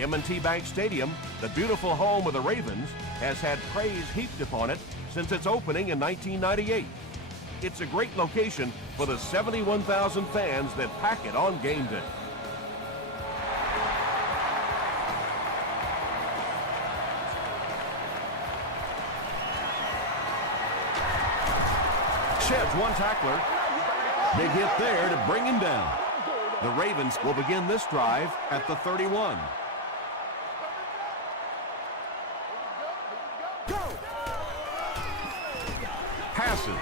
M&T Bank Stadium, the beautiful home of the Ravens, has had praise heaped upon it since its opening in 1998. It's a great location for the 71,000 fans that pack it on game day. Sheds one tackler. Big hit there to bring him down. The Ravens will begin this drive at the 31. Passes.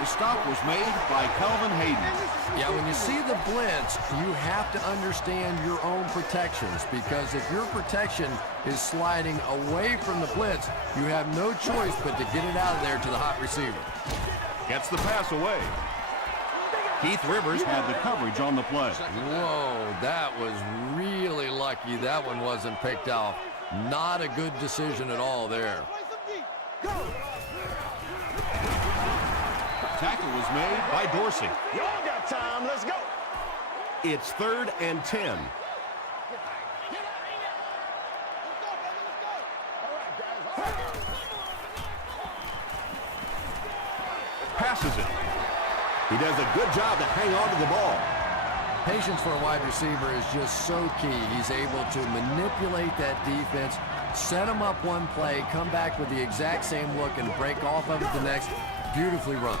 The stop was made by Kelvin Hayden. Yeah, when you see the blitz, you have to understand your own protections, because if your protection is sliding away from the blitz, you have no choice but to get it out of there to the hot receiver. Gets the pass away. Keith Rivers had the coverage on the play. Whoa, that was really lucky that one wasn't picked off. Not a good decision at all there. Tackle was made by Dorsey. Y'all got time, let's go. It's 3rd and 10. Passes it. He does a good job to hang on to the ball. Patience for a wide receiver is just so key. He's able to manipulate that defense, set them up one play, come back with the exact same look, and break off of it the next. Beautifully run.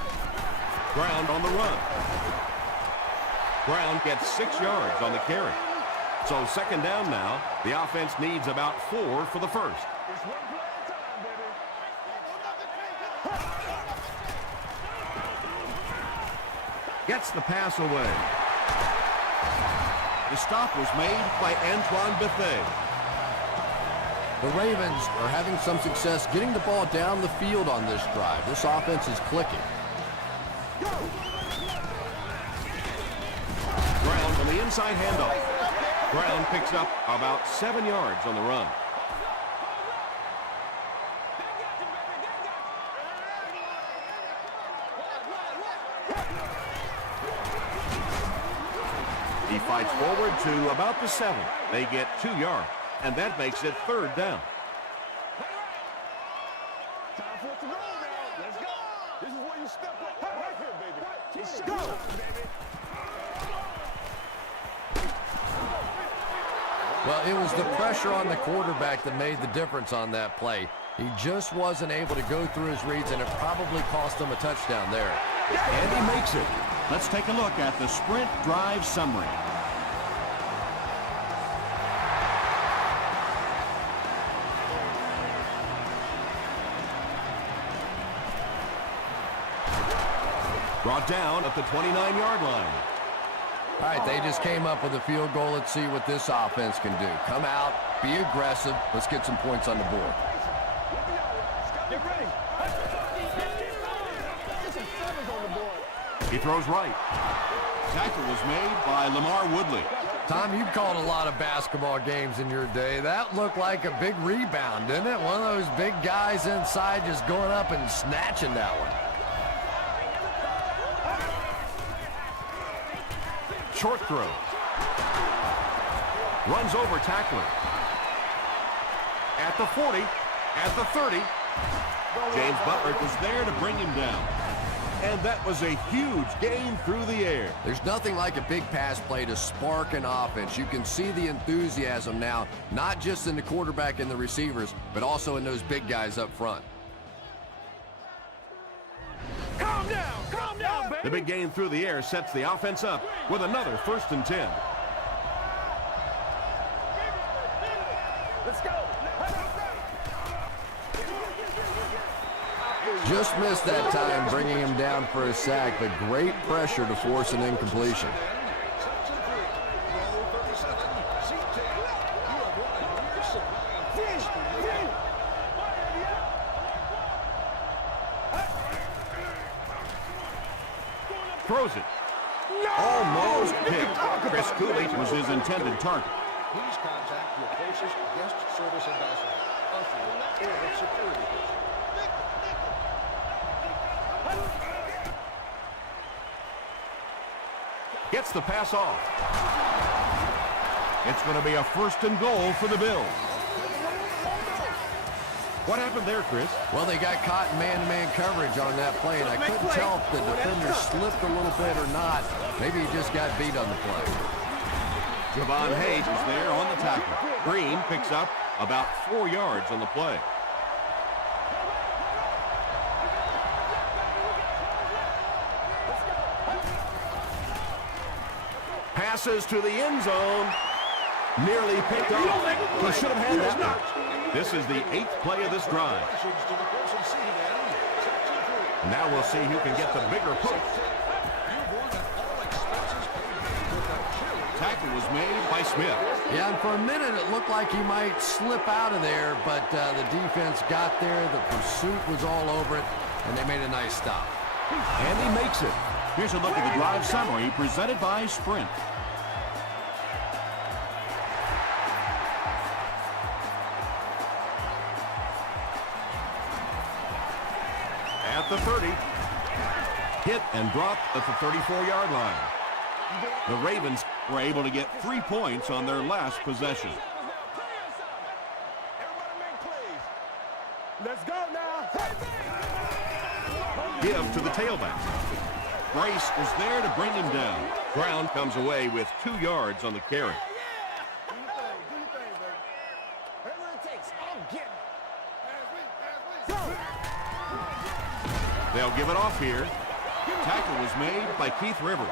Brown on the run. Brown gets 6 yards on the carry. So 2nd down now. The offense needs about 4 for the first. Gets the pass away. The stop was made by Antoine Bethea. The Ravens are having some success getting the ball down the field on this drive. This offense is clicking. Brown on the inside handoff. Brown picks up about 7 yards on the run. He fights forward to about the 7. They get 2 yards, and that makes it 3rd down. Time for it to roll now. Let's go. This is where you step up right here, baby. Let's go, baby. Well, it was the pressure on the quarterback that made the difference on that play. He just wasn't able to go through his reads, and it probably cost him a touchdown there. And he makes it. Let's take a look at the sprint drive summary. Brought down at the 29-yard line. All right, they just came up with a field goal. Let's see what this offense can do. Come out, be aggressive. Let's get some points on the board. Get ready. He throws right. Tackle was made by Lamar Woodley. Tom, you've called a lot of basketball games in your day. That looked like a big rebound, didn't it? One of those big guys inside just going up and snatching that one. Short throw. Runs over tackler. At the 40, at the 30. James Butler was there to bring him down. And that was a huge gain through the air. There's nothing like a big pass play to spark an offense. You can see the enthusiasm now, not just in the quarterback and the receivers, but also in those big guys up front. Calm down, baby. The big gain through the air sets the offense up with another 1st and 10. Let's go. Just missed that time, bringing him down for a sack, but great pressure to force an incompletion. Throws it. Almost picked. Chris Cooley was his intended target. Please contact your closest guest service ambassador, usher, or security person. Gets the pass off. It's going to be a 1st and goal for the Bills. What happened there, Chris? Well, they got caught in man-to-man coverage on that play, and I couldn't tell if the defender slipped a little bit or not. Maybe he just got beat on the play. Javon Hayes is there on the tackle. Green picks up about 4 yards on the play. Passes to the end zone. Nearly picked off. He should have had that one. This is the 8th play of this drive. Now we'll see who can get the bigger push. Tackle was made by Smith. Yeah, and for a minute it looked like he might slip out of there, but the defense got there. The pursuit was all over it, and they made a nice stop. And he makes it. Here's a look at the drive summary presented by Sprint. At the 30. Hit and dropped at the 34-yard line. The Ravens Were able to get 3 points on their last possession. Let's go now. give to the tailback. Brace is there to bring him down. Brown comes away with 2 yards on the carry. They'll give it off here. Tackle was made by Keith Rivers.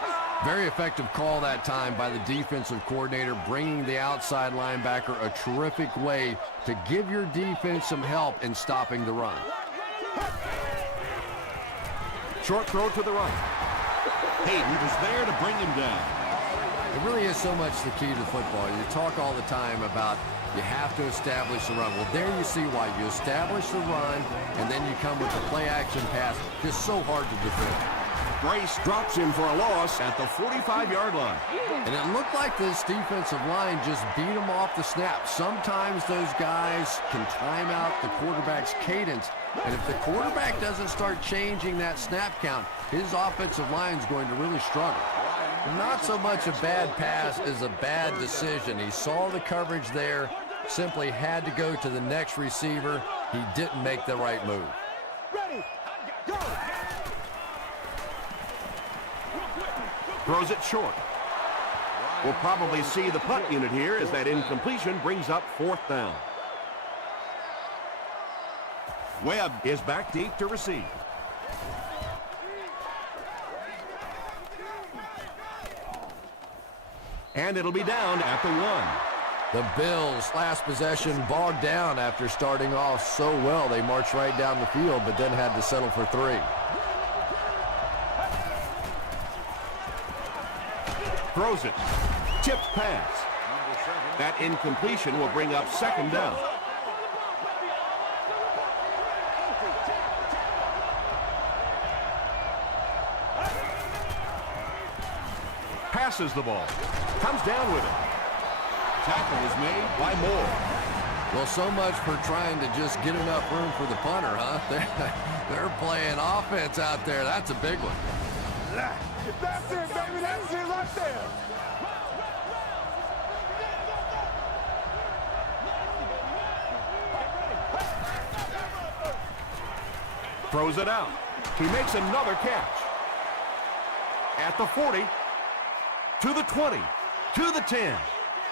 Very effective call that time by the defensive coordinator, bringing the outside linebacker a terrific way to give your defense some help in stopping the run. Short throw to the right. Hayden was there to bring him down. It really is so much the key to football. You talk all the time about you have to establish the run. Well, there you see why. You establish the run, and then you come with the play-action pass. Just so hard to defend. Brace drops him for a loss at the 45-yard line. And it looked like this defensive line just beat him off the snap. Sometimes those guys can time out the quarterback's cadence. And if the quarterback doesn't start changing that snap count, his offensive line is going to really struggle. Not so much a bad pass as a bad decision. He saw the coverage there, simply had to go to the next receiver. He didn't make the right move. Ready, go! Throws it short. We'll probably see the punt unit here as that incompletion brings up 4th down. Webb is back deep to receive. And it'll be down at the 1. The Bills' last possession bogged down after starting off so well. They marched right down the field, but then had to settle for 3. Throws it. Tipped pass. That incompletion will bring up 2nd down. Passes the ball. Comes down with it. Tackle was made by Moore. Well, so much for trying to just get enough room for the punter, huh? They're playing offense out there. That's a big one. That's it, baby. That's it right there. Throws it out. He makes another catch. At the 40, to the 20, to the 10.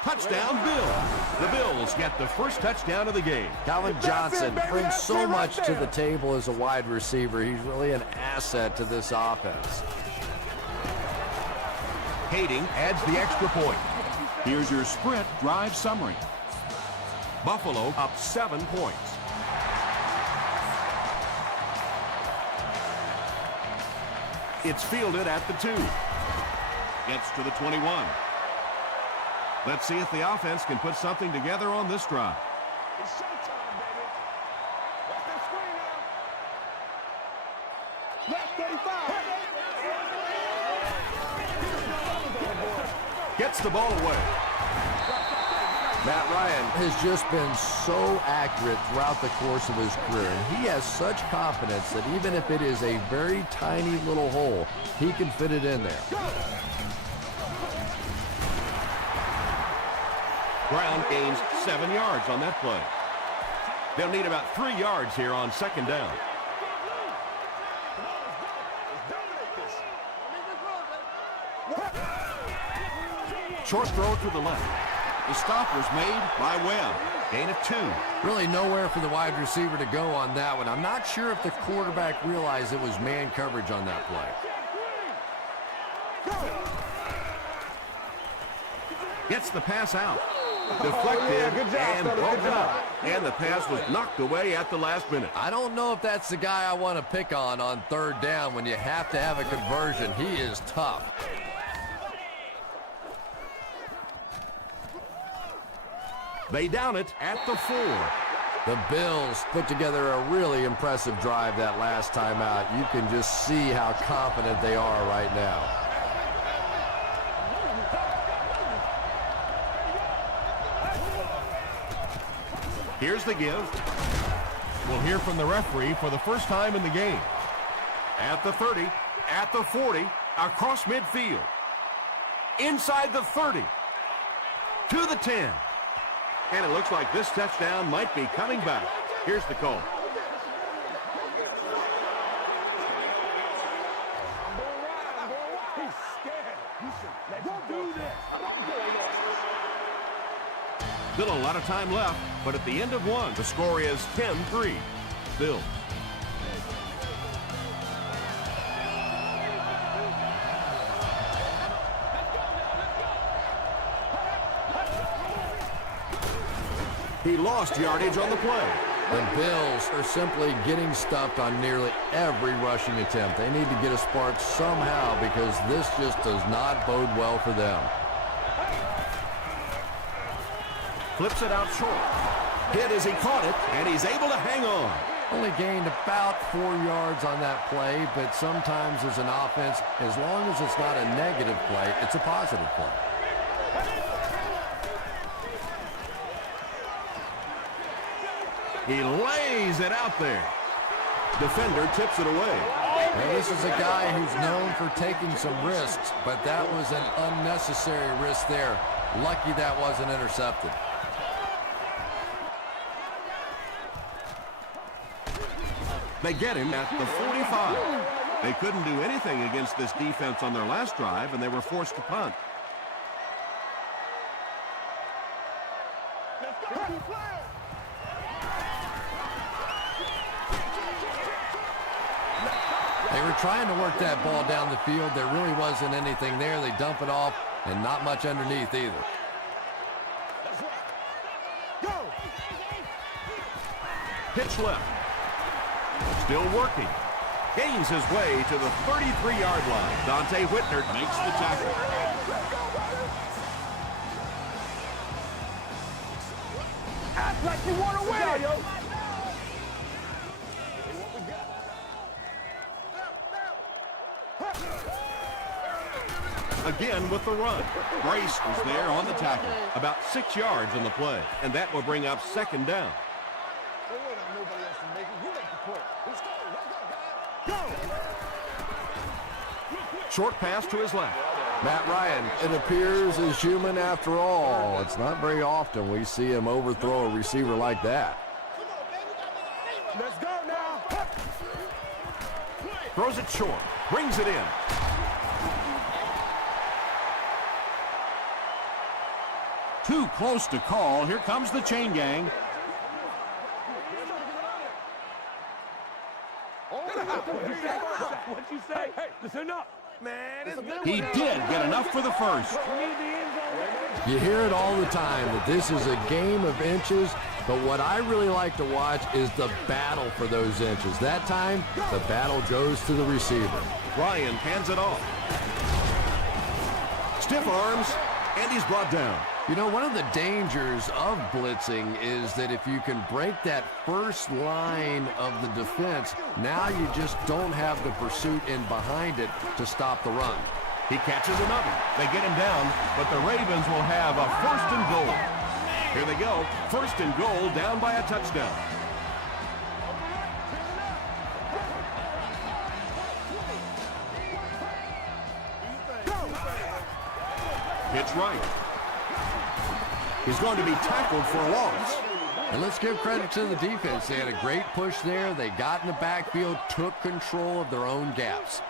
Touchdown, Bills. The Bills get the first touchdown of the game. Calvin Johnson brings so much to the table as a wide receiver. He's really an asset to this offense. Hayden adds the extra point. Here's your Sprint drive summary. Buffalo up 7 points. It's fielded at the 2. Gets to the 21. Let's see if the offense can put something together on this drive. It's showtime, baby. Watch that screen now. Left 35. Gets the ball away. Matt Ryan has just been so accurate throughout the course of his career. And he has such confidence that even if it is a very tiny little hole, he can fit it in there. Brown gains 7 yards on that play. They'll need about 3 yards here on second down. Short throw to the left. The stop was made by Webb. Gain of 2. Really nowhere for the wide receiver to go on that one. I'm not sure if the quarterback realized it was man coverage on that play. Gets the pass out. Deflected good job, and fellas, broken good job. up. And the pass was knocked away at the last minute. I don't know if that's the guy I want to pick on third down when you have to have a conversion. He is tough. They down it at the 4. The Bills put together a really impressive drive that last time out. You can just see how confident they are right now. Here's the give. We'll hear from the referee for the first time in the game. At the 30, at the 40, across midfield. Inside the 30. To the 10. And it looks like this touchdown might be coming back. Here's the call. He's scared. You should let him do this. I'm going off. Still a lot of time left, but at the end of 1, the score is 10-3. Bills. He lost yardage on the play. The Bills are simply getting stuffed on nearly every rushing attempt. They need to get a spark somehow because this just does not bode well for them. Flips it out short. Hit as he caught it, and he's able to hang on. Only gained about 4 yards on that play, but sometimes as an offense, as long as it's not a negative play, it's a positive play. He lays it out there. Defender tips it away. Now, this is a guy who's known for taking some risks, but that was an unnecessary risk there. Lucky that wasn't intercepted. They get him at the 45. They couldn't do anything against this defense on their last drive, and they were forced to punt. They were trying to work that ball down the field. There really wasn't anything there. They dump it off, and not much underneath either. Pitch left. Still working. Gains his way to the 33-yard line. Dante Whitner makes the tackle. Act like you want to win it. Again with the run. Brace was there on the tackle. About 6 yards on the play. And that will bring up second down. Short pass to his left. Matt Ryan, it appears, is human after all. It's not very often we see him overthrow a receiver like that. Let's go now. Throws it short. Brings it in. Too close to call. Here comes the chain gang. What'd you say? Hey, this enough. Man, it's good. He did get enough for the first. You hear it all the time that this is a game of inches, but what I really like to watch is the battle for those inches. That time, the battle goes to the receiver. Ryan hands it off. Stiff arms, and he's brought down. You know, one of the dangers of blitzing is that if you can break that first line of the defense, now you just don't have the pursuit in behind it to stop the run. He catches another. They get him down, but the Ravens will have a 1st and goal. Here they go. 1st and goal, down by a touchdown. Pitch right. is going to be tackled for a loss. And let's give credit to the defense. They had a great push there. They got in the backfield, took control of their own gaps.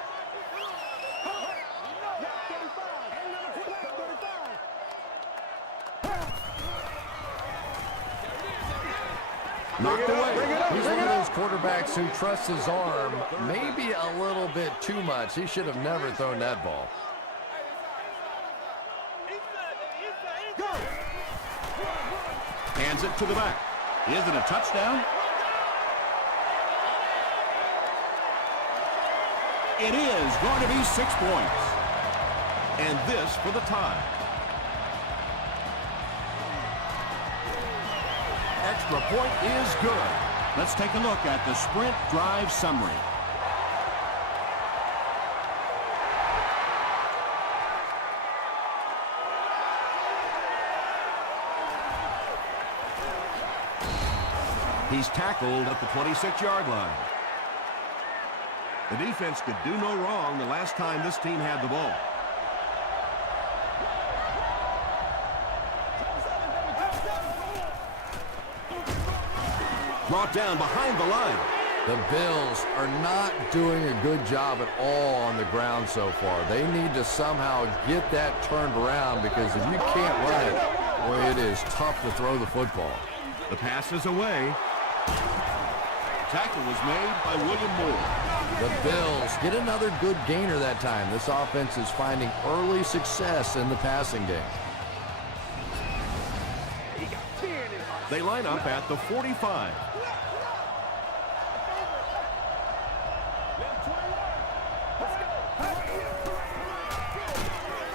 Knocked away. He's one of those quarterbacks who trusts his arm maybe a little bit too much. He should have never thrown that ball. Hands it to the back. Is it a touchdown? It is going to be 6 points. And this for the tie. Extra point is good. Let's take a look at the sprint drive summary. He's tackled at the 26-yard line. The defense could do no wrong the last time this team had the ball. Brought down behind the line. The Bills are not doing a good job at all on the ground so far. They need to somehow get that turned around, because if you can't run it, boy, it is tough to throw the football. The pass is away. Tackle was made by William Moore. The Bills get another good gainer that time. This offense is finding early success in the passing game. They line up at the 45.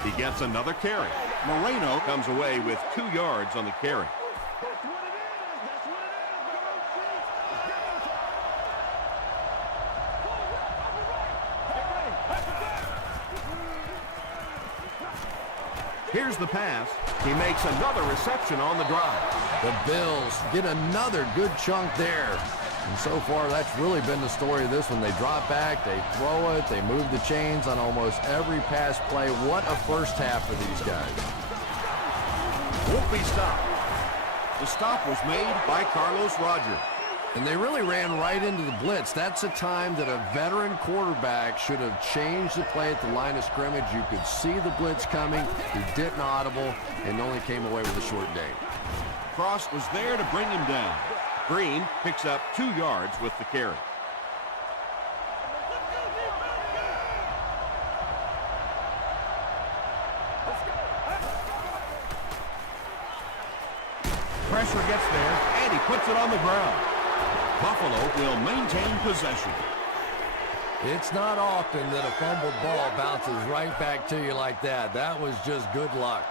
He gets another carry. Moreno Comes away with 2 yards on the carry. Here's the pass. He makes another reception on the drive. The Bills get another good chunk there. And so far, that's really been the story of this one. They drop back, they throw it, they move the chains on almost every pass play. What a first half for these guys. Won't be stopped. The stop was made by Carlos Rogers. And they really ran right into the blitz. That's a time that a veteran quarterback should have changed the play at the line of scrimmage. You could see the blitz coming. He didn't audible and only came away with a short gain. Cross was there to bring him down. Green picks up 2 yards with the carry. Pressure gets there, and he puts it on the ground. Buffalo will maintain possession. It's not often that a fumbled ball bounces right back to you like that. That was just good luck.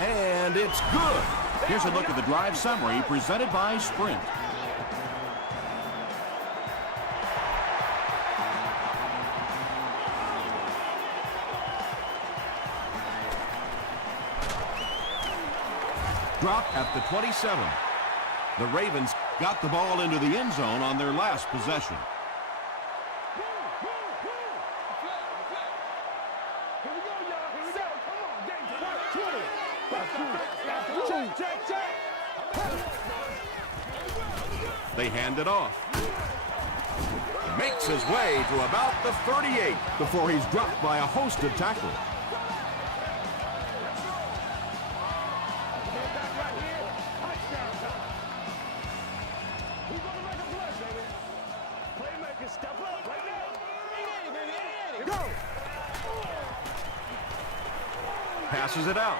And it's good. Here's a look at the drive summary presented by Sprint. Dropped at the 27. The Ravens got the ball into the end zone on their last possession. They hand it off. He makes his way to about the 38 before he's dropped by a host of tacklers. Passes it out.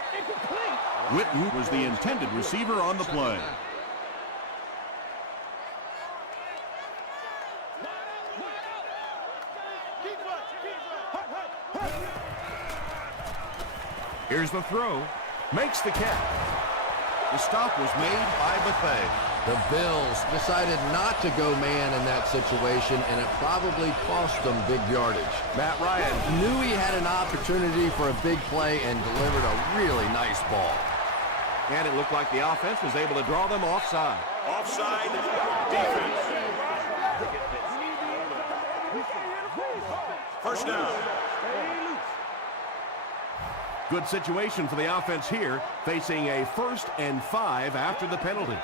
Witten was the intended receiver on the play. Here's the throw. Makes the catch. The stop was made by Bethea. The Bills decided not to go man in that situation, and it probably cost them big yardage. Matt Ryan knew he had an opportunity for a big play and delivered a really nice ball. And it looked like the offense was able to draw them offside. Offside defense. First down. Good situation for the offense here, facing a 1st and 5 after the penalty.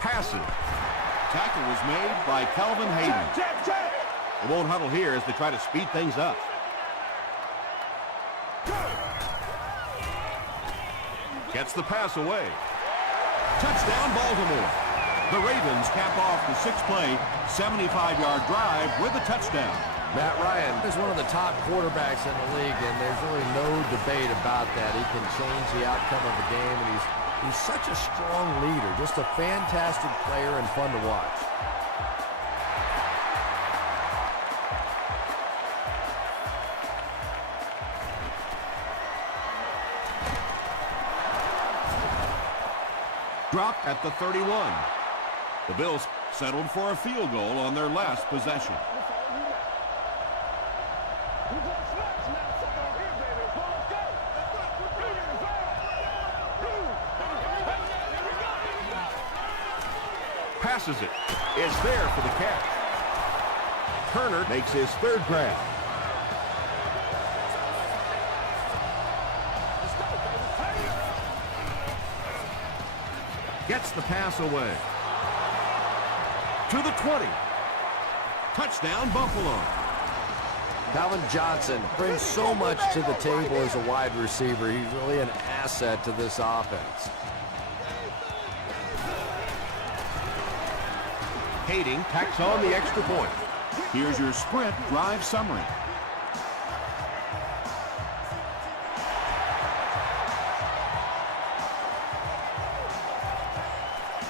Passes. Tackle was made by Calvin Hayden. They won't huddle here as they try to speed things up. Gets the pass away. Touchdown, Baltimore. The Ravens cap off the 6-play, 75-yard drive with a touchdown. Matt Ryan is one of the top quarterbacks in the league, and there's really no debate about that. He can change the outcome of the game, and he's such a strong leader, just a fantastic player and fun to watch. Dropped at the 31. The Bills settled for a field goal on their last possession. Passes it. Is there for the catch. Turner makes his 3rd grab. Gets the pass away. To the 20. Touchdown, Buffalo. Calvin Johnson brings so much to the table as a wide receiver. He's really an asset to this offense. Hayden tacks on the extra point. Here's your sprint drive summary.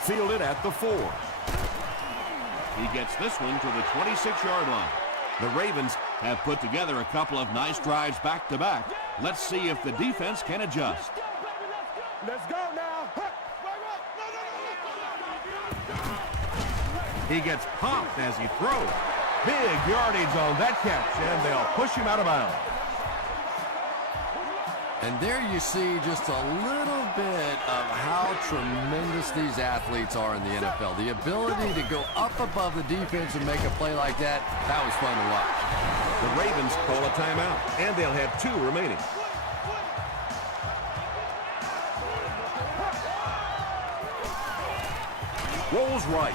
Fielded at the 4. He gets this one to the 26-yard line. The Ravens have put together a couple of nice drives back-to-back. Let's see if the defense can adjust. Let's go now. He gets popped as he throws. Big yardage on that catch, and they'll push him out of bounds. And there you see just a little bit of how tremendous these athletes are in the NFL. The ability to go up above the defense and make a play like that, that was fun to watch. The Ravens call a timeout, and they'll have 2 remaining. Rolls right.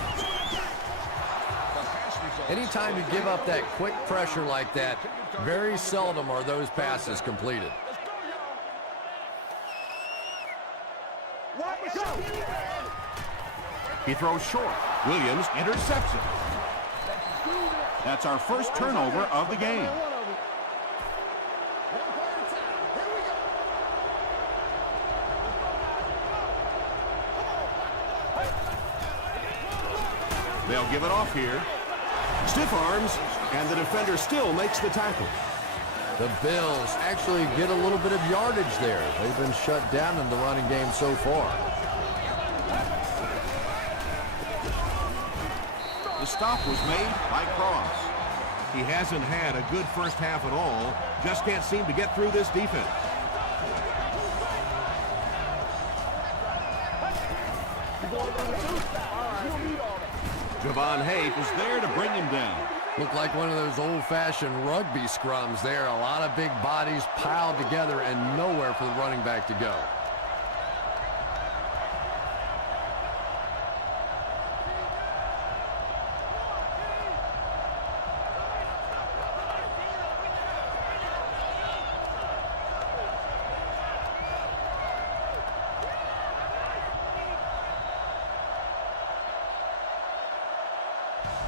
Anytime you give up that quick pressure like that, very seldom are those passes completed. He throws short. Williams intercepts it. That's our first turnover of the game. They'll give it off here. Stiff arms, and the defender still makes the tackle. The Bills actually get a little bit of yardage there. They've been shut down in the running game so far. The stop was made by Cross. He hasn't had a good first half at all. Just can't seem to get through this defense. Javon Hayes Was there to bring him down. Looked like one of those old-fashioned rugby scrums there. A lot of big bodies piled together and nowhere for the running back to go.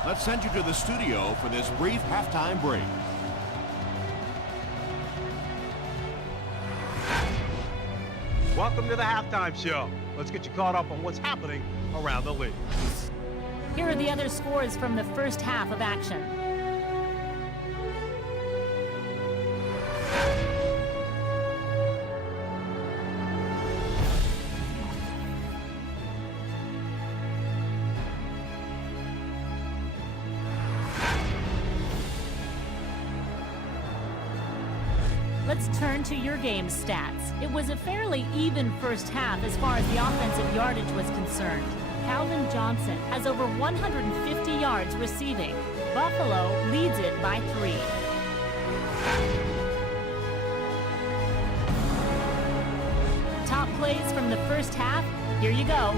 Let's send you to the studio for this brief halftime break. Welcome to the halftime show. Let's get you caught up on what's happening around the league. Here are the other scores from the first half of action. Let's turn to your game's stats. It was a fairly even first half as far as the offensive yardage was concerned. Calvin Johnson has over 150 yards receiving, Buffalo leads it by 3. Top plays from the first half. Here you go.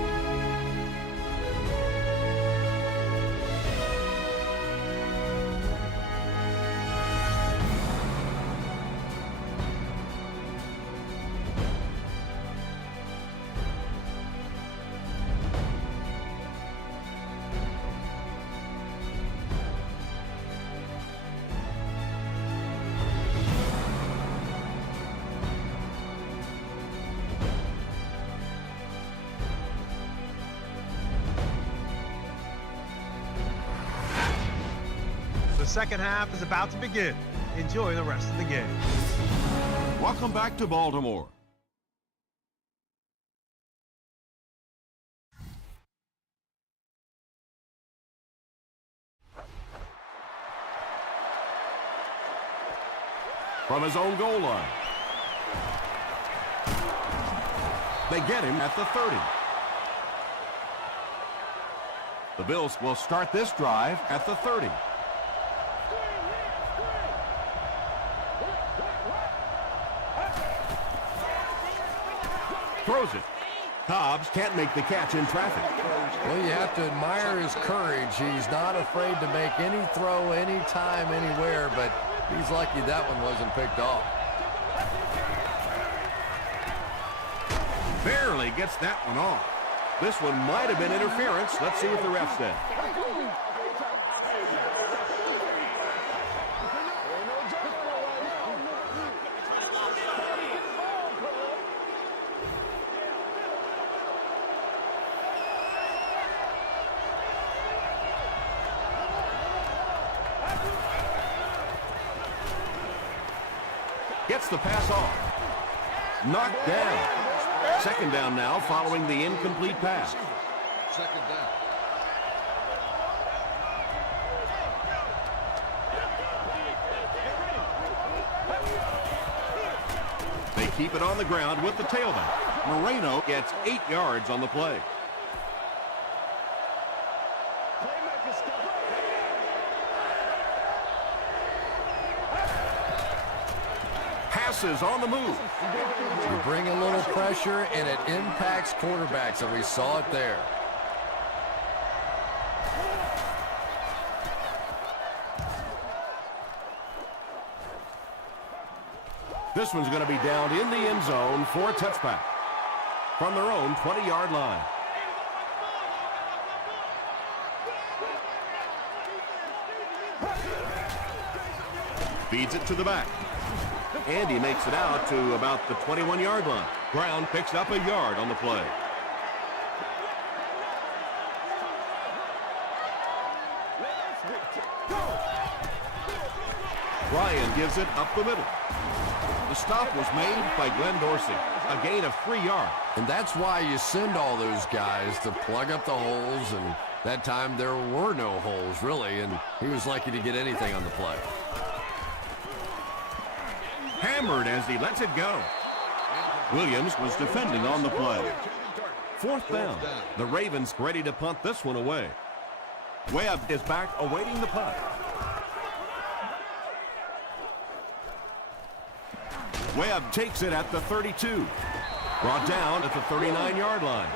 The second half is about to begin. Enjoy the rest of the game. Welcome back to Baltimore. From his own goal line. They get him at the 30. The Bills will start this drive at the 30. Throws it. Hobbs can't make the catch in traffic. Well, you have to admire his courage. He's not afraid to make any throw, anytime, anywhere, but he's lucky that one wasn't picked off. Barely gets that one off. This one might have been interference. Let's see what the ref said. Gets the pass off. Knocked down. Second down now following the incomplete pass. Second down. They keep it on the ground with the tailback. Moreno gets 8 yards on the play. Passes on the move. You bring a little pressure, and it impacts quarterbacks, and we saw it there. This one's going to be down in the end zone for a touchback from their own 20-yard line. Feeds it to the back. Andy makes it out to about the 21-yard line. Brown picks up a yard on the play. Ryan gives it up the middle. The stop was made by Glenn Dorsey. A gain of 3 yards. And that's why you send all those guys to plug up the holes, and that time there were no holes, really, and he was lucky to get anything on the play. Hammered as he lets it go. Williams was defending on the play. Fourth down. The Ravens ready to punt this one away. Webb is back awaiting the punt. Webb takes it at the 32. Brought down at the 39-yard line.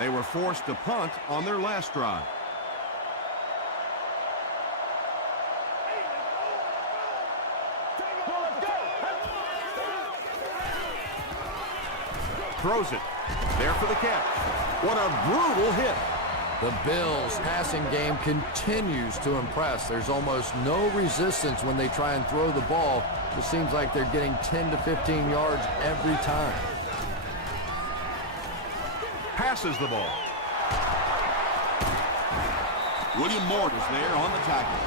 They were forced to punt on their last drive. Throws it. There for the catch. What a brutal hit. The Bills' passing game continues to impress. There's almost no resistance when they try and throw the ball. It seems like they're getting 10 to 15 yards every time. Passes the ball. William Mort is there on the tackle.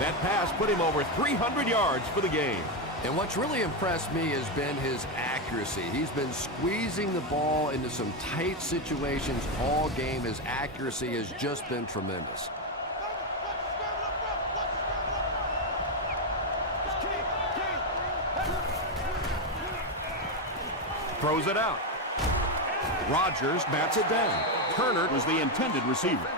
That pass put him over 300 yards for the game. And what's really impressed me has been his accuracy. He's been squeezing the ball into some tight situations all game. His accuracy has just been tremendous. Throws it out. Rodgers bats it down. Turner was the intended receiver.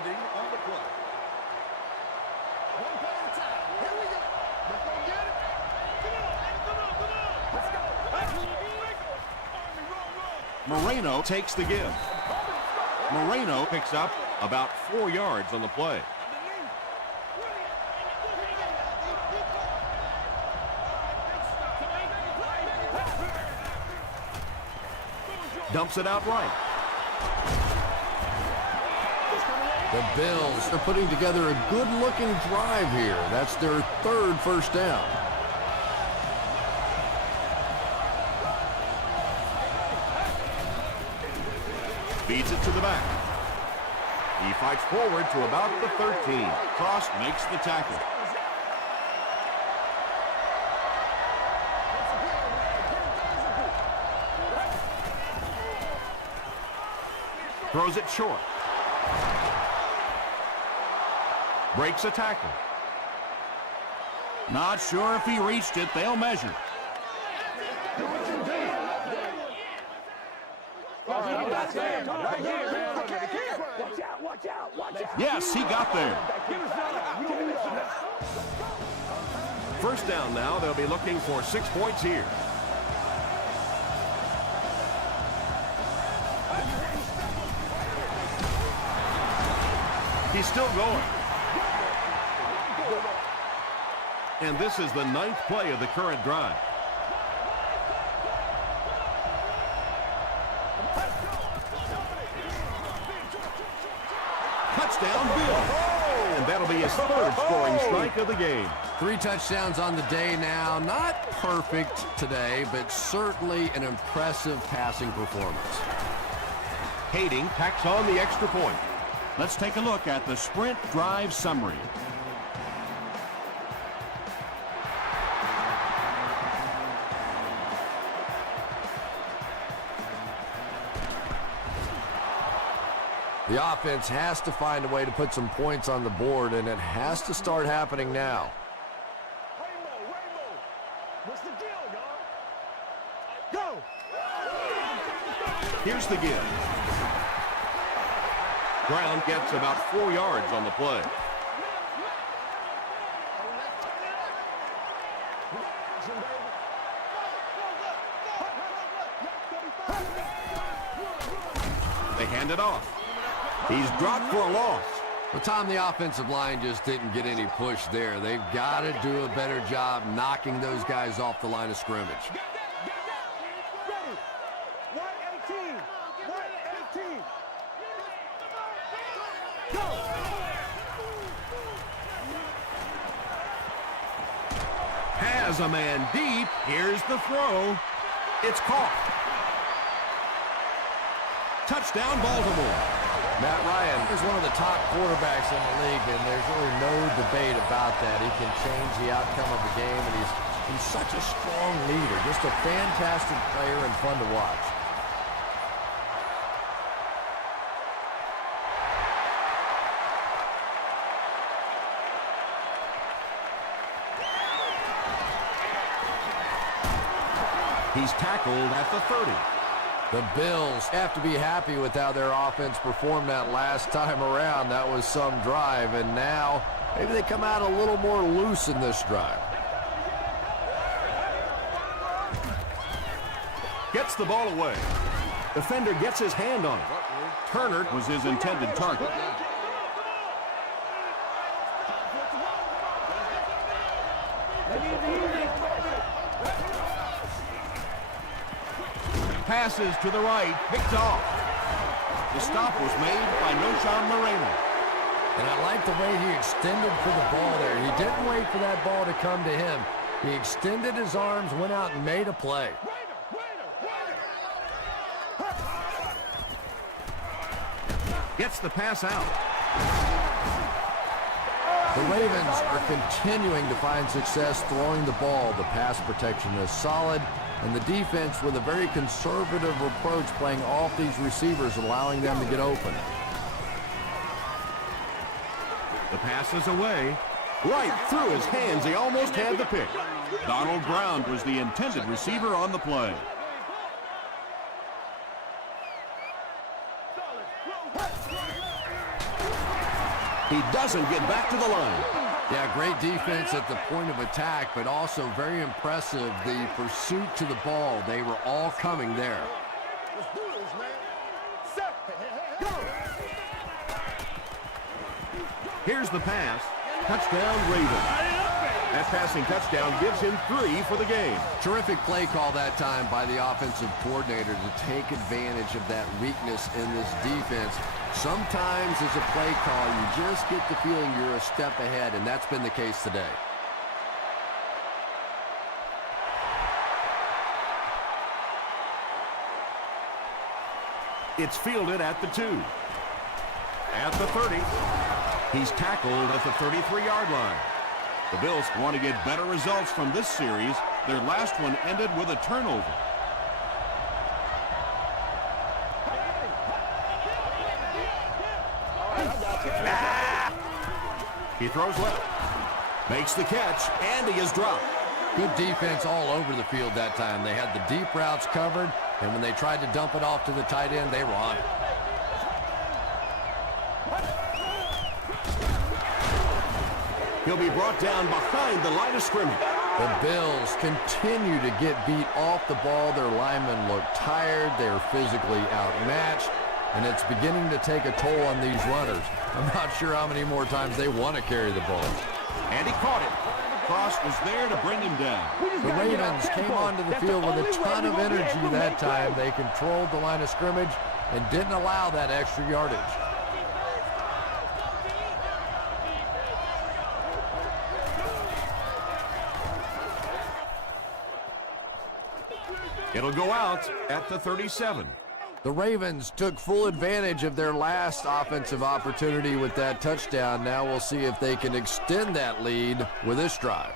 Moreno takes the give. Moreno picks up about 4 yards on the play. Dumps it out right. The Bills are putting together a good-looking drive here. That's their 3rd first down. Feeds it to the back. He fights forward to about the 13. Cross makes the tackle. Throws it short. Breaks a tackle. Not sure if he reached it. They'll measure. Yes, he got there. First down now. They'll be looking for 6 points here. He's still going. And this is the 9th play of the current drive. Touchdown, Bill. And that'll be his 3rd scoring strike of the game. 3 touchdowns on the day now. Not perfect today, but certainly an impressive passing performance. Kading tacks on the extra point. Let's take a look at the sprint drive summary. The offense has to find a way to put some points on the board, and it has to start happening now. Rainbow. What's the deal, y'all? Go! Here's the give. Brown gets about 4 yards on the play. They hand it off. He's dropped for a loss. Well, Tom, the offensive line just didn't get any push there. They've got to do a better job knocking those guys off the line of scrimmage. Ready. 118. 118. Go! Has a man deep. Here's the throw. It's caught. Touchdown, Baltimore. Matt Ryan is one of the top quarterbacks in the league, and there's really no debate about that. He can change the outcome of the game, and he's such a strong leader. Just a fantastic player and fun to watch. He's tackled at the 30. The Bills have to be happy with how their offense performed that last time around. That was some drive, and now maybe they come out a little more loose in this drive. Gets the ball away. Defender gets his hand on it. Turner Was his intended target. passes to the right, picked off. The stop was made by Knowshon Moreno. And I like the way he extended for the ball there. He didn't wait for that ball to come to him. He extended his arms, went out and made a play. Gets the pass out. The Ravens are continuing to find success throwing the ball. The pass protection is solid, and the defense with a very conservative approach playing off these receivers, allowing them to get open. The pass is away. Right through his hands. He almost had the pick. Donald Brown was the intended receiver on the play. He doesn't get back to the line. Yeah, great defense at the point of attack, but also very impressive the pursuit to the ball. They were all coming there. Here's the pass. Touchdown, Ravens. That passing touchdown gives him 3 for the game. Terrific play call that time by the offensive coordinator to take advantage of that weakness in this defense. Sometimes as a play call, you just get the feeling you're a step ahead, and that's been the case today. It's fielded at the 2. At the 30. He's tackled at the 33-yard line. The Bills want to get better results from this series. Their last one ended with a turnover. He throws left. Makes the catch, and he is dropped. Good defense all over the field that time. They had the deep routes covered, and when they tried to dump it off to the tight end, they were on it. He'll be brought down behind the line of scrimmage. The Bills continue to get beat off the ball. Their linemen look tired. They're physically outmatched, and it's beginning to take a toll on these runners. I'm not sure how many more times they want to carry the ball. And he caught it. Cross was there to bring him down. The Ravens came onto the field with a ton of energy that time. They controlled the line of scrimmage and didn't allow that extra yardage. It'll go out at the 37. The Ravens took full advantage of their last offensive opportunity with that touchdown. Now we'll see if they can extend that lead with this drive.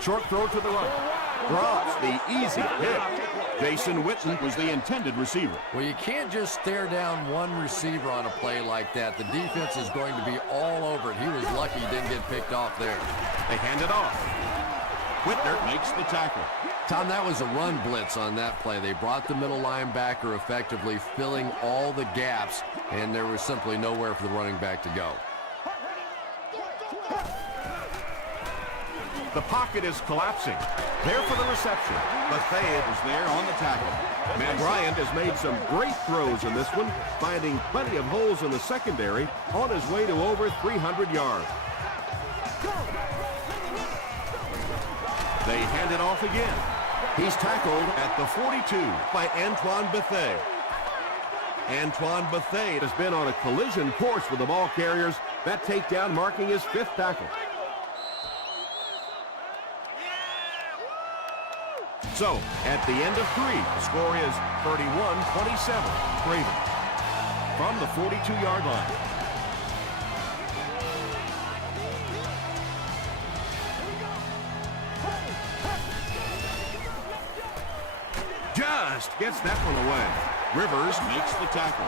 Short throw to the right. Drops the easy hit. Jason Witten was the intended receiver. Well, you can't just stare down one receiver on a play like that. The defense is going to be all over it. He was lucky he didn't get picked off there. They hand it off. Whitner makes the tackle. Tom, that was a run blitz on that play. They brought the middle linebacker effectively filling all the gaps, and there was simply nowhere for the running back to go. The pocket is collapsing. There for the reception. Bethea is there on the tackle. Matt Bryant has made some great throws in this one, finding plenty of holes in the secondary on his way to over 300 yards. They hand it off again. He's tackled at the 42 by Antoine Bethea. Antoine Bethea has been on a collision course with the ball carriers. That takedown marking his 5th tackle. So, at the end of 3, the score is 31-27, Ravens. From the 42-yard line. Just gets that one away. Rivers makes the tackle.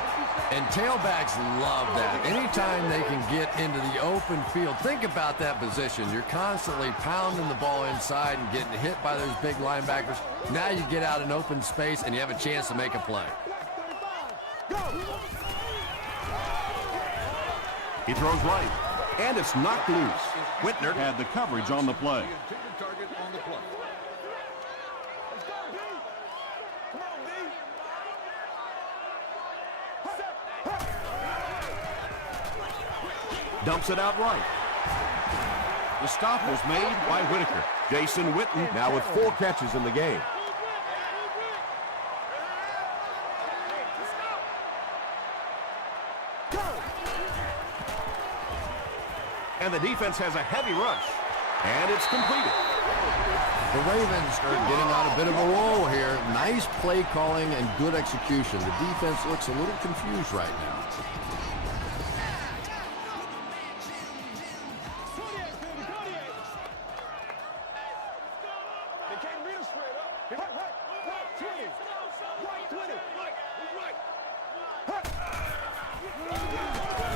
And tailbacks love that. Anytime they can get into the open field, think about that position. You're constantly pounding the ball inside and getting hit by those big linebackers. Now you get out in open space and you have a chance to make a play. He throws right, and it's knocked loose. Whitner had the coverage on the play. Dumps it out right. The stop was made by Whitaker. Jason Witten now with 4 catches in the game. And the defense has a heavy rush. And it's completed. The Ravens are getting on a bit of a roll here. Nice play calling and good execution. The defense looks a little confused right now.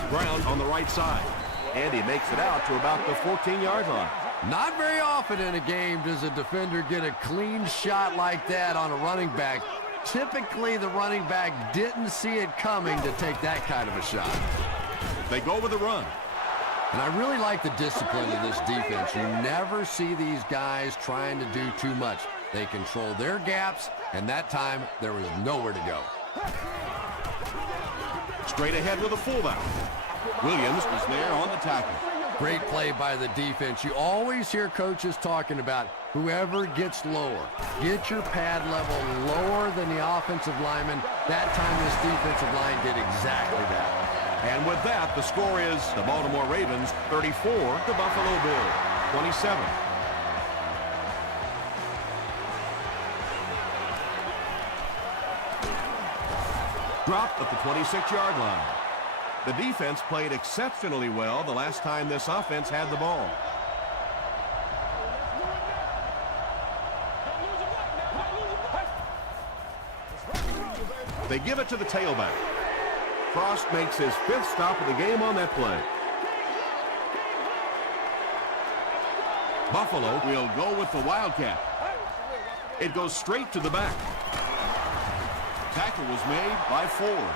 Ground on the right side. And he makes it out to about the 14-yard line. Not very often in a game does a defender get a clean shot like that on a running back. Typically, the running back didn't see it coming to take that kind of a shot. They go with the run. And I really like the discipline of this defense. You never see these guys trying to do too much. They control their gaps, and that time there was nowhere to go. straight ahead with a fullback. Williams is there on the tackle. Great play by the defense. You always hear coaches talking about whoever gets lower. Get your pad level lower than the offensive lineman. That time this defensive line did exactly that. And with that, the score is the Baltimore Ravens 34, the Buffalo Bills 27. Dropped at the 26-yard line. The defense played exceptionally well the last time this offense had the ball. They give it to the tailback. Frost makes his 5th stop of the game on that play. Buffalo will go with the Wildcat. It goes straight to the back. Tackle was made by Ford.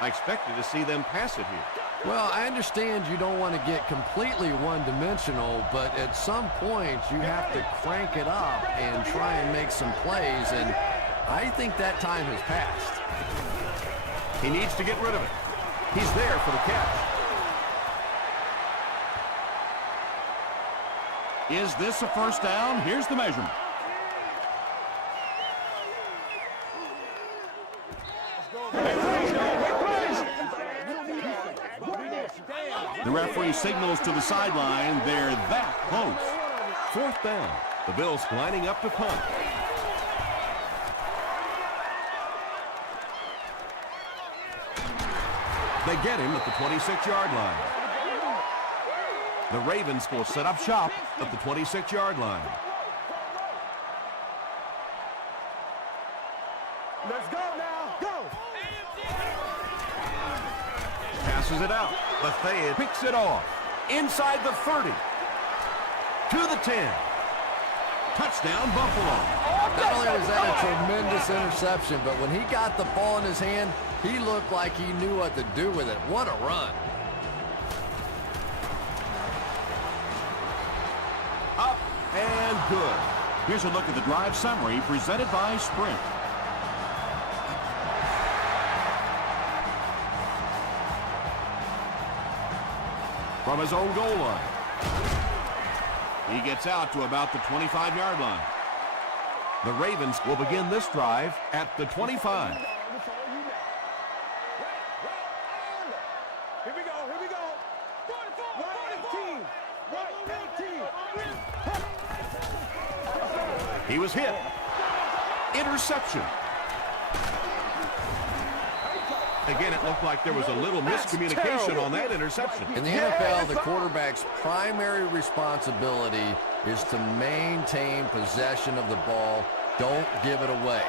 I expected to see them pass it here. Well, I understand you don't want to get completely one-dimensional, but at some point you have to crank it up and try and make some plays, and I think that time has passed. He needs to get rid of it. He's there for the catch. Is this a first down? Here's the measurement. The referee signals to the sideline. They're that close. 4th down. The Bills lining up to punt. They get him at the 26-yard line. The Ravens will set up shop at the 26-yard line. Let's go now. Go. Passes it out. Bethea picks it off. Inside the 30. To the 10. Touchdown, Buffalo. Not only was that a tremendous interception, but when he got the ball in his hand, he looked like he knew what to do with it. What a run. Up and good. Here's a look at the drive summary presented by Sprint. From his own goal line. He gets out to about the 25-yard line. The Ravens will begin this drive at the 25. Here we go. Here we go. 118. 118. He was hit. Interception. Again, it looked like there was a little miscommunication on that interception. In the NFL, the quarterback's primary responsibility is to maintain possession of the ball. Don't give it away.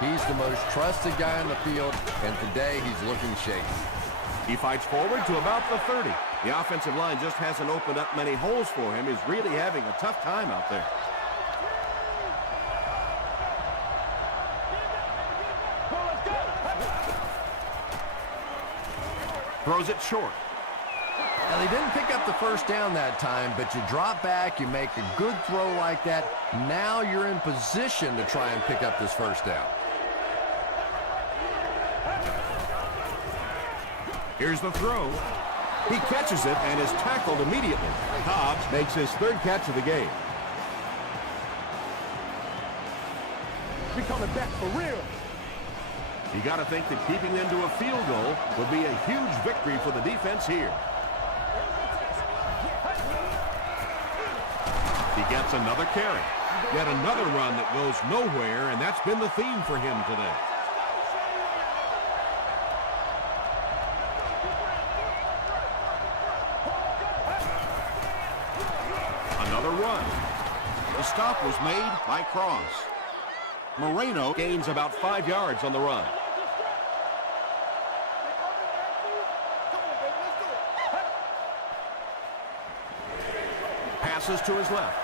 He's the most trusted guy on the field, and today he's looking shaky. He fights forward to about the 30. The offensive line just hasn't opened up many holes for him. He's really having a tough time out there. Throws it short. Now, they didn't pick up the first down that time, but you drop back, you make a good throw like that. Now you're in position to try and pick up this first down. Here's the throw. He catches it and is tackled immediately. Hobbs makes his 3rd catch of the game. We coming back for real. You got to think that keeping them to a field goal would be a huge victory for the defense here. He gets another carry. Yet another run that goes nowhere, and that's been the theme for him today. Another run. The stop was made by Cross. Moreno Gains about 5 yards on the run. Passes to his left.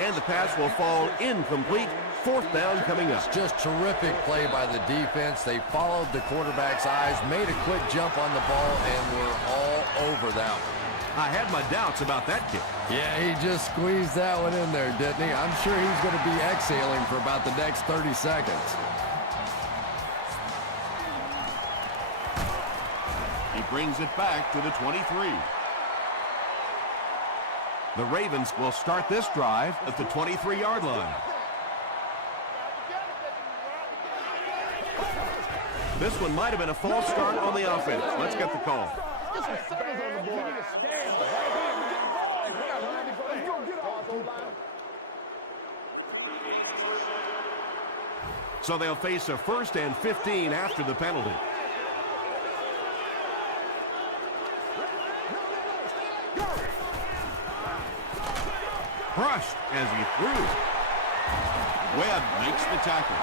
And the pass will fall incomplete. 4th down coming up. Just terrific play by the defense. They followed the quarterback's eyes, made a quick jump on the ball, and were all over that one. I had my doubts about that kick. Yeah, he just squeezed that one in there, didn't he? I'm sure he's going to be exhaling for about the next 30 seconds. brings it back to the 23. The Ravens will start this drive at the 23-yard line. This one might have been a false start on the offense. Let's get the call. So they'll face a 1st and 15 after the penalty. Crushed as he threw. Webb makes the tackle.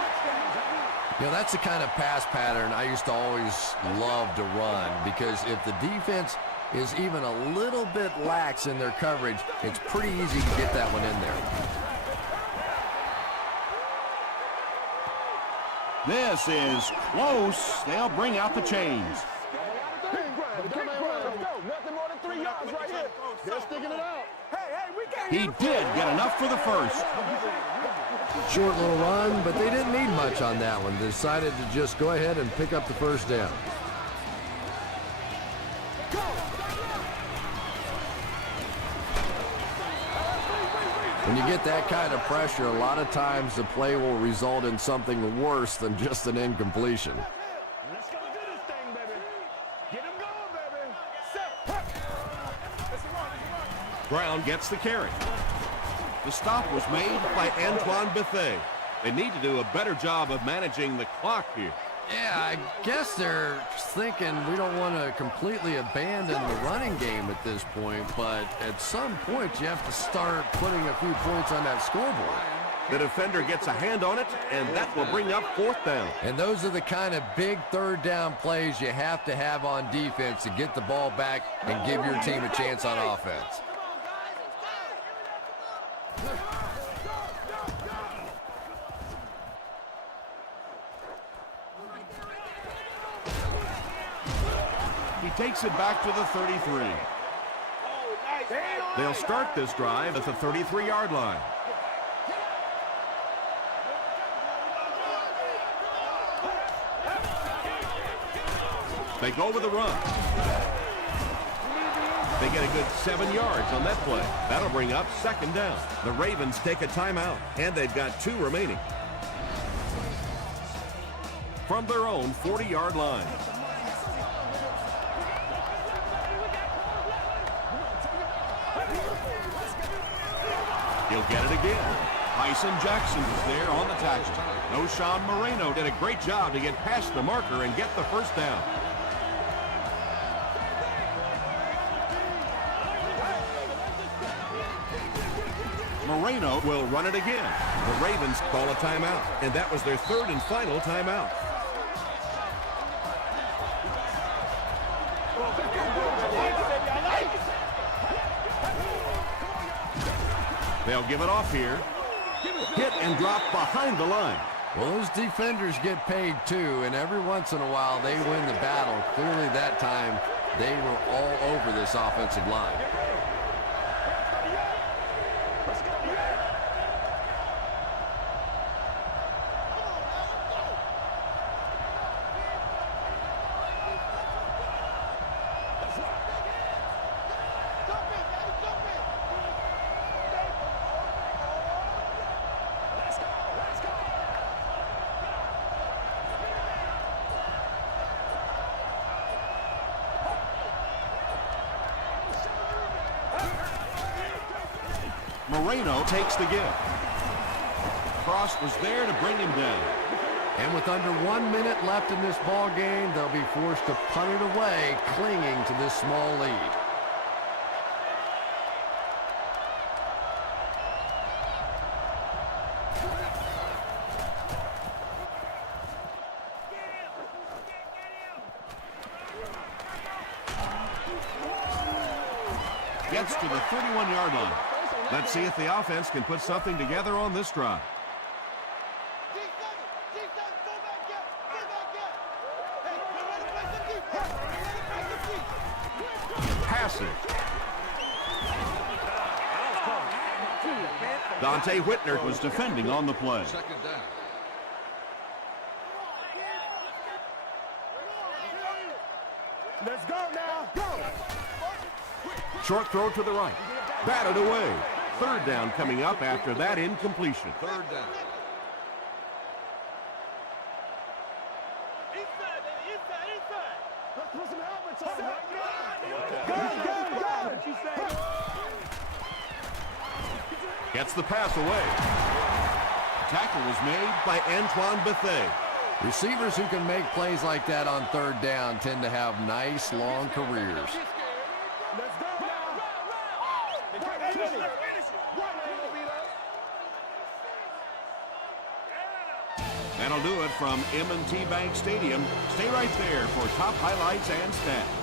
You know, that's the kind of pass pattern I used to always love to run, because if the defense is even a little bit lax in their coverage, it's pretty easy to get that one in there. This is close. They'll bring out the chains. Nothing more than 3 yards right here. They're sticking it out. He did get enough for the first. Short little run, but they didn't need much on that one. They decided to just go ahead and pick up the first down. When you get that kind of pressure, a lot of times the play will result in something worse than just an incompletion. Let's go do this thing, baby. Get him going, baby. Brown gets the carry. The stop was made by Antoine Bethea. They need to do a better job of managing the clock here. Yeah, I guess they're thinking we don't want to completely abandon the running game at this point, but at some point you have to start putting a few points on that scoreboard. The defender gets a hand on it, and that will bring up 4th down. And those are the kind of big 3rd down plays you have to have on defense to get the ball back and give your team a chance on offense. He takes it back to the 33. They'll start this drive at the 33-yard line. They go with a run. They get a good 7 yards on that play. That'll bring up 2nd down. The Ravens take a timeout, and they've got 2 remaining. From their own 40-yard line. He'll get it again. Tyson Jackson is there on the tackle. Noshawn Moreno did a great job to get past the marker and get the first down. Moreno Will run it again. The Ravens call a timeout, and that was their 3rd and final timeout. They'll give it off here. Hit and drop behind the line. Well, those defenders get paid too, and every once in a while they win the battle. Clearly that time they were all over this offensive line. Moreno takes the give. Cross was there to bring him down. And with under 1 minute left in this ball game, they'll be forced to punt it away, clinging to this small lead. Gets to the 31-yard line. Let's see if the offense can put something together on this drive. Passing. Dante Whitner was defending on the play. Second down. Let's go now. Short throw to the right. Batted away. Third down coming up after that incompletion. Third down. Let's put some helmets on right now. Gets the pass away. Tackle was made by Antoine Bethea. Receivers who can make plays like that on third down tend to have nice, long careers. Let's go now. That'll do it from M&T Bank Stadium. Stay right there for top highlights and stats.